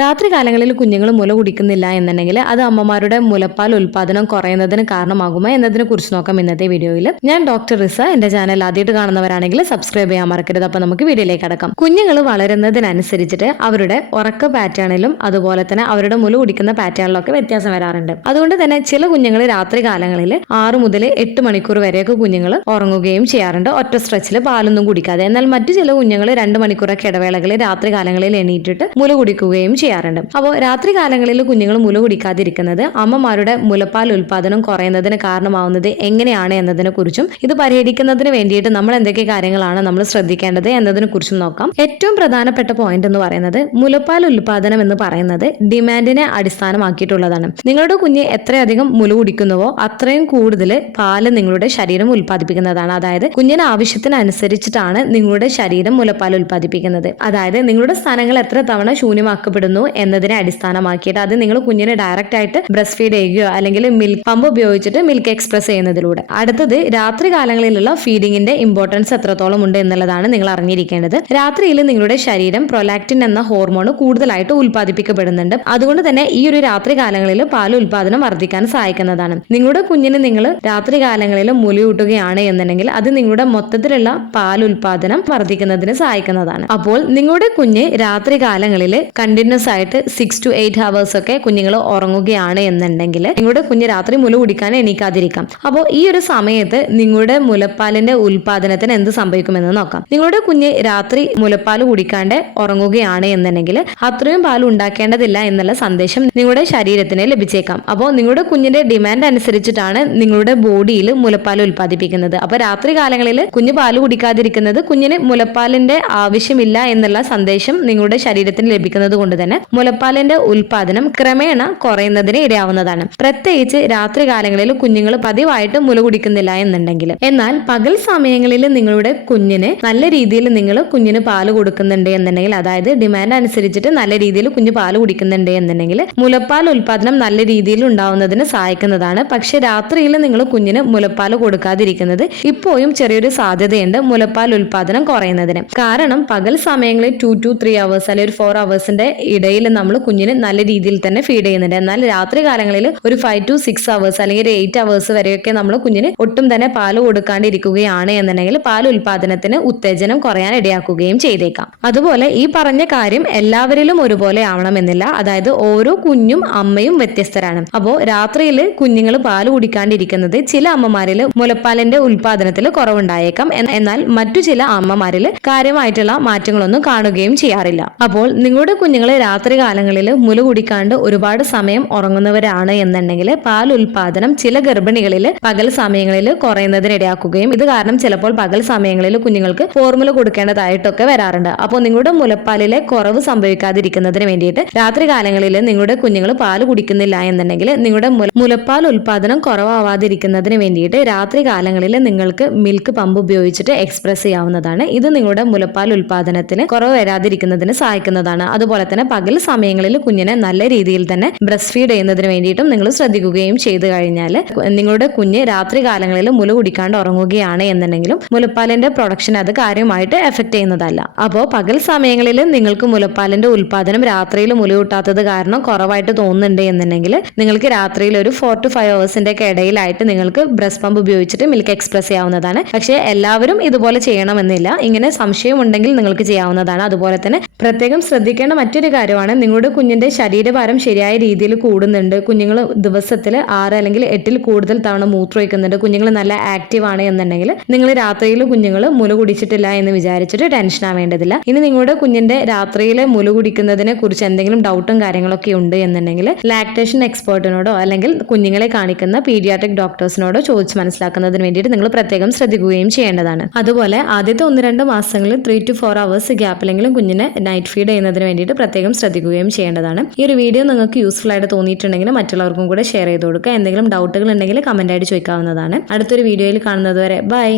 രാത്രി കാലങ്ങളിൽ കുഞ്ഞുങ്ങൾ മുല കുടിക്കുന്നില്ല എന്നുണ്ടെങ്കിൽ അത് അമ്മമാരുടെ മുലപ്പാൽ ഉൽപാദനം കുറയുന്നതിന് കാരണമാകുമോ എന്നതിനെ കുറിച്ച് നോക്കാം ഇന്നത്തെ വീഡിയോയിൽ. ഞാൻ ഡോക്ടർ റിസ. എന്റെ ചാനൽ ആദ്യമായിട്ട് കാണുന്നവരാണെങ്കിൽ സബ്സ്ക്രൈബ് ചെയ്യാൻ മറക്കരുത്. അപ്പൊ നമുക്ക് വീഡിയോയിലേക്ക് അടക്കാം കുഞ്ഞുങ്ങൾ വളരുന്നതിനനുസരിച്ചിട്ട് അവരുടെ ഉറക്ക പാറ്റേണിലും അതുപോലെ തന്നെ അവരുടെ മുല കുടിക്കുന്ന പാറ്റേണിലും ഒക്കെ വ്യത്യാസം വരാറുണ്ട്. അതുകൊണ്ട് തന്നെ ചില കുഞ്ഞുങ്ങൾ രാത്രി കാലങ്ങളിൽ ആറ് മുതൽ എട്ട് മണിക്കൂർ വരെയൊക്കെ കുഞ്ഞുങ്ങൾ ഉറങ്ങുകയും ചെയ്യാറുണ്ട്. ഒറ്റ സ്ട്രെച്ചിൽ പാലൊന്നും കുടിക്കാതെ. എന്നാൽ മറ്റു ചില കുഞ്ഞുങ്ങൾ രണ്ട് മണിക്കൂറൊക്കെ ഇടവേളകളിൽ രാത്രി കാലങ്ങളിൽ എണീറ്റിട്ട് മുല കുടിക്കുകയും ചെയ്യാറുണ്ട്. അപ്പോൾ രാത്രി കാലങ്ങളിൽ കുഞ്ഞുങ്ങൾ മുല കുടിക്കാതിരിക്കുന്നത് അമ്മമാരുടെ മുലപ്പാൽ ഉൽപാദനം കുറയുന്നതിന് കാരണമാവുന്നത് എങ്ങനെയാണ് എന്നതിനെ കുറിച്ചും ഇത് പരിഹരിക്കുന്നതിന് വേണ്ടിയിട്ട് നമ്മൾ എന്തൊക്കെ കാര്യങ്ങളാണ് നമ്മൾ ശ്രദ്ധിക്കേണ്ടത് എന്നതിനെ കുറിച്ചും നോക്കാം. ഏറ്റവും പ്രധാനപ്പെട്ട പോയിന്റ് എന്ന് പറയുന്നത് മുലപ്പാൽ ഉൽപാദനം എന്ന് പറയുന്നത് ഡിമാൻഡിനെ അടിസ്ഥാനമാക്കിയിട്ടുള്ളതാണ്. നിങ്ങളുടെ കുഞ്ഞ് എത്രയധികം മുല കുടിക്കുന്നുവോ അത്രയും കൂടുതൽ പാൽ നിങ്ങളുടെ ശരീരം ഉൽപ്പാദിപ്പിക്കുന്നതാണ്. അതായത് കുഞ്ഞിന് ആവശ്യത്തിനനുസരിച്ചിട്ടാണ് നിങ്ങളുടെ ശരീരം മുലപ്പാൽ ഉൽപ്പാദിപ്പിക്കുന്നത്. അതായത് നിങ്ങളുടെ സ്ഥാനങ്ങൾ എത്ര തവണ ശൂന്യമാക്കപ്പെടുന്നു എന്നതിനെ അടിസ്ഥാനമാക്കിയിട്ട് അത് നിങ്ങൾ കുഞ്ഞിനെ ഡയറക്റ്റ് ആയിട്ട് ബ്രസ്റ്റ് ഫീഡ് ചെയ്യുകയോ അല്ലെങ്കിൽ മിൽക്ക് പമ്പ് ഉപയോഗിച്ചിട്ട് മിൽക്ക് എക്സ്പ്രസ് ചെയ്യുന്നതിലൂടെ. അടുത്തത് രാത്രി കാലങ്ങളിലുള്ള ഫീഡിങ്ങിന്റെ ഇമ്പോർട്ടൻസ് എത്രത്തോളം ഉണ്ട് എന്നുള്ളതാണ് നിങ്ങൾ അറിഞ്ഞിരിക്കേണ്ടത്. രാത്രിയിൽ നിങ്ങളുടെ ശരീരം പ്രൊലാക്റ്റിൻ എന്ന ഹോർമോൺ കൂടുതലായിട്ട് ഉൽപ്പാദിപ്പിക്കപ്പെടുന്നുണ്ട്. അതുകൊണ്ട് തന്നെ ഈ ഒരു രാത്രി കാലങ്ങളിൽ പാൽ ഉൽപാദനം വർദ്ധിക്കാൻ സഹായിക്കുന്നതാണ്. നിങ്ങളുടെ കുഞ്ഞിന് നിങ്ങൾ രാത്രി കാലങ്ങളിൽ മുലയൂട്ടുകയാണ് എന്നുണ്ടെങ്കിൽ അത് നിങ്ങളുടെ മൊത്തത്തിലുള്ള പാൽ ഉൽപാദനം വർദ്ധിക്കുന്നതിന് സഹായിക്കുന്നതാണ്. അപ്പോൾ നിങ്ങളുടെ കുഞ്ഞ് രാത്രി കാലങ്ങളിൽ കണ്ടിന്യൂസ് ആയിട്ട് സിക്സ് ടു എയ്റ്റ് ഹവേഴ്സ് ഒക്കെ കുഞ്ഞുങ്ങൾ ഉറങ്ങുകയാണ് എന്നുണ്ടെങ്കിൽ നിങ്ങളുടെ കുഞ്ഞ് രാത്രി മുല കുടിക്കാൻ എണീക്കാതിരിക്കാം. അപ്പോൾ ഈ ഒരു സമയത്ത് നിങ്ങളുടെ മുലപ്പാലിന്റെ ഉൽപാദനത്തിന് എന്ത് സംഭവിക്കുമെന്ന് നോക്കാം. നിങ്ങളുടെ കുഞ്ഞ് രാത്രി മുലപ്പാൽ കുടിക്കാണ്ട് ഉറങ്ങുകയാണ് എന്നുണ്ടെങ്കിൽ അത്രയും പാൽ ഉണ്ടാക്കേണ്ടതില്ല എന്നുള്ള സന്ദേശം നിങ്ങളുടെ ശരീരത്തിന് ലഭിച്ചേക്കാം. അപ്പോൾ നിങ്ങളുടെ കുഞ്ഞിന്റെ ഡിമാൻഡ് അനുസരിച്ചിട്ടാണ് നിങ്ങളുടെ ബോഡിയിൽ മുലപ്പാൽ ഉൽപ്പാദിപ്പിക്കുന്നത്. അപ്പോൾ രാത്രി കാലങ്ങളിൽ കുഞ്ഞ് പാൽ കുടിക്കാതിരിക്കുന്നത് കുഞ്ഞിന് മുലപ്പാലിന്റെ ആവശ്യമില്ല എന്നുള്ള സന്ദേശം നിങ്ങളുടെ ശരീരത്തിന് ലഭിക്കുന്നത് കൊണ്ട് തന്നെ മുലപ്പാലിന്റെ ഉൽപാദനം ക്രമേണ കുറയുന്നതിന് ഇടയാവുന്നതാണ്. പ്രത്യേകിച്ച് രാത്രികാലങ്ങളിൽ കുഞ്ഞുങ്ങൾ പതിവായിട്ട് മുല കുടിക്കുന്നില്ല എന്നുണ്ടെങ്കിൽ. എന്നാൽ പകൽ സമയങ്ങളിൽ നിങ്ങളുടെ കുഞ്ഞിന് നല്ല രീതിയിൽ നിങ്ങൾ കുഞ്ഞിന് പാൽ കൊടുക്കുന്നുണ്ട് എന്നുണ്ടെങ്കിൽ അതായത് ഡിമാൻഡ് അനുസരിച്ചിട്ട് നല്ല രീതിയിൽ കുഞ്ഞ് പാൽ കുടിക്കുന്നുണ്ട് എന്നുണ്ടെങ്കിൽ മുലപ്പാൽ ഉൽപാദനം നല്ല രീതിയിൽ ഉണ്ടാവുന്നതിന് സഹായിക്കുന്നതാണ്. പക്ഷെ രാത്രിയിൽ നിങ്ങൾ കുഞ്ഞിന് മുലപ്പാൽ കൊടുക്കാതിരിക്കുന്നത് ഇപ്പോഴും ചെറിയൊരു സാധ്യതയുണ്ട് മുലപ്പാൽ ഉൽപാദനം കുറയുന്നതിന്. കാരണം പകൽ സമയങ്ങളിൽ ടു ടു ത്രീ അവേഴ്സ് അല്ലെങ്കിൽ ഒരു ഫോർ അവേഴ്സിന്റെ ഇടയിൽ നമ്മൾ കുഞ്ഞിന് നല്ല രീതിയിൽ തന്നെ ഫീഡ് ചെയ്യുന്നുണ്ട്. എന്നാൽ രാത്രി കാലങ്ങളിൽ ഒരു ഫൈവ് ടു സിക്സ് അവേഴ്സ് അല്ലെങ്കിൽ ഒരു എയ്റ്റ് അവേഴ്സ് വരെയൊക്കെ നമ്മൾ കുഞ്ഞിന് ഒട്ടും തന്നെ പാൽ കൊടുക്കാണ്ടിരിക്കുകയാണ് എന്നുണ്ടെങ്കിൽ പാൽ ഉൽപാദനത്തിന് ഉത്തേജനം കുറയാൻ ഇടയാക്കുകയും ചെയ്തേക്കാം. അതുപോലെ ഈ പറഞ്ഞ കാര്യം എല്ലാവരിലും ഒരുപോലെ ആവണമെന്നില്ല. അതായത് ഓരോ കുഞ്ഞും അമ്മയും വ്യത്യസ്തരാണ്. അപ്പോൾ രാത്രിയിൽ കുഞ്ഞുങ്ങൾ പാൽ കുടിക്കാണ്ടിരിക്കുന്നത് ചില അമ്മമാരിൽ മുലപ്പാലിന്റെ ഉൽപാദനത്തിൽ കുറവുണ്ടായേക്കാം. എന്നാൽ മറ്റു ചില അമ്മമാരിൽ കാര്യമായിട്ടുള്ള മാറ്റങ്ങളൊന്നും കാണുകയും ചെയ്യാറില്ല. അപ്പോൾ നിങ്ങളുടെ കുഞ്ഞുങ്ങൾ രാത്രി കാലങ്ങളിൽ മുല കുടിക്കാണ്ട് ഒരുപാട് സമയം ഉറങ്ങുന്നവരാണ് എന്നുണ്ടെങ്കിൽ പാൽ ഉൽപാദനം ചില ഗർഭിണികളിൽ പകൽ സമയങ്ങളിൽ കുറയുന്നതിനിടയാക്കുകയും ഇത് കാരണം ചിലപ്പോൾ പകൽ സമയങ്ങളിൽ കുഞ്ഞുങ്ങൾക്ക് ഫോർമുല കൊടുക്കേണ്ടതായിട്ടൊക്കെ വരാറുണ്ട്. അപ്പോൾ നിങ്ങളുടെ മുലപ്പാലിലെ കുറവ് സംഭവിക്കാതിരിക്കുന്നതിന് വേണ്ടിയിട്ട് രാത്രി കാലങ്ങളിൽ നിങ്ങളുടെ കുഞ്ഞുങ്ങൾ പാൽ കുടിക്കുന്നില്ല എന്നുണ്ടെങ്കിൽ നിങ്ങളുടെ മുലപ്പാൽ ഉൽപാദനം കുറവാവാതിരിക്കുന്നതിന് വേണ്ടിയിട്ട് രാത്രി കാലങ്ങളിൽ നിങ്ങൾക്ക് മിൽക്ക് പമ്പ് ഉപയോഗിച്ചിട്ട് എക്സ്പ്രസ് ചെയ്യാവുന്നതാണ്. ഇത് നിങ്ങളുടെ മുലപ്പാൽ ഉൽപാദനത്തിന് കുറവ് വരാതിരിക്കുന്നതിന് സഹായിക്കുന്നതാണ്. അതുപോലെ തന്നെ പകൽ സമയങ്ങളിൽ കുഞ്ഞിനെ നല്ല രീതിയിൽ തന്നെ ബ്രസ്റ്റ് ഫീഡ് ചെയ്യുന്നതിന് വേണ്ടിയിട്ടും നിങ്ങൾ ശ്രദ്ധിക്കുകയും ചെയ്തു കഴിഞ്ഞാൽ നിങ്ങളുടെ കുഞ്ഞ് രാത്രി കാലങ്ങളിൽ മുല കുടിക്കാണ്ട് ഉറങ്ങുകയാണ് എന്നുണ്ടെങ്കിലും മുലപ്പാലിന്റെ പ്രൊഡക്ഷൻ അത് കാര്യമായിട്ട് എഫക്ട് ചെയ്യുന്നതല്ല. അപ്പോൾ പകൽ സമയങ്ങളിൽ നിങ്ങൾക്ക് മുലപ്പാലിന്റെ ഉൽപാദനം രാത്രിയിൽ മുലയൂട്ടാത്തത് കാരണം കുറവായിട്ട് തോന്നുന്നുണ്ട് എന്നുണ്ടെങ്കിൽ നിങ്ങൾക്ക് രാത്രിയിൽ ഒരു ഫോർ ടു ഫൈവ് അവേഴ്സിന്റെ ഒക്കെ ഇടയിലായിട്ട് നിങ്ങൾക്ക് ബ്രസ്റ്റ് പമ്പ് ഉപയോഗിച്ചിട്ട് മിൽക്ക് എക്സ്പ്രസ് ചെയ്യാവുന്നതാണ്. പക്ഷേ എല്ലാവരും ഇതുപോലെ ചെയ്യണമെന്നില്ല. ഇങ്ങനെ സംശയം ഉണ്ടെങ്കിൽ നിങ്ങൾക്ക് ചെയ്യാവുന്നതാണ്. അതുപോലെ തന്നെ പ്രത്യേകം ശ്രദ്ധിക്കേണ്ട മറ്റൊരു കാര്യമാണ് നിങ്ങളുടെ കുഞ്ഞിന്റെ ശരീരഭാരം ശരിയായ രീതിയിൽ കൂടുന്നുണ്ട്. കുഞ്ഞുങ്ങൾ ദിവസത്തിൽ ആറ് അല്ലെങ്കിൽ എട്ടിൽ കൂടുതൽ തവണ മൂത്രമൊഴിക്കുന്നുണ്ട് കുഞ്ഞുങ്ങൾ നല്ല ആക്റ്റീവ് ആണ് എന്നുണ്ടെങ്കിൽ നിങ്ങൾ രാത്രിയിൽ കുഞ്ഞുങ്ങൾ മുല കുടിച്ചിട്ടില്ല എന്ന് വിചാരിച്ചിട്ട് ടെൻഷൻ ആവേണ്ടതില്ല. ഇനി നിങ്ങളുടെ കുഞ്ഞിന്റെ രാത്രിയിലെ മുല കുടിക്കുന്നതിനെ കുറിച്ച് എന്തെങ്കിലും ഡൗട്ടും കാര്യങ്ങളൊക്കെ ഉണ്ട് എന്നുണ്ടെങ്കിൽ ലാക്ടേഷൻ എക്സ്പേർട്ടിനോടോ അല്ലെങ്കിൽ കുഞ്ഞുങ്ങളെ കാണിക്കുന്ന പീഡിയാട്രിക് ഡോക്ടേഴ്സിനോടോ ചോദിച്ച് മനസ്സിലാക്കുന്നതിന് വേണ്ടിയിട്ട് നിങ്ങൾ പ്രത്യേകം ശ്രദ്ധിക്കുകയും ചെയ്യേണ്ടതാണ്. അതുപോലെ ആദ്യത്തെ ഒന്ന് രണ്ട് മാസങ്ങളിൽ ത്രീ ടു ഫോർ അവേഴ്സ് ഗ്യാപ്പിലെങ്കിലും കുഞ്ഞിനെ നൈറ്റ് ഫീഡ് ചെയ്യുന്നതിന് വേണ്ടിയിട്ട് പ്രത്യേകം ശ്രദ്ധിക്കുകയും ചെയ്യേണ്ടതാണ്. ഈ ഒരു വീഡിയോ നിങ്ങൾക്ക് യൂസ്ഫുൾ ആയിട്ട് തോന്നിയിട്ടുണ്ടെങ്കിൽ മറ്റുള്ളവർക്കും കൂടെ ഷെയർ ചെയ്ത് കൊടുക്കുക. എന്തെങ്കിലും ഡൗട്ടുകൾ ഉണ്ടെങ്കിൽ കമന്റ് ആയിട്ട് ചോദിക്കാവുന്നതാണ്. അടുത്തൊരു വീഡിയോയിൽ കാണുന്നത് വരെ ബൈ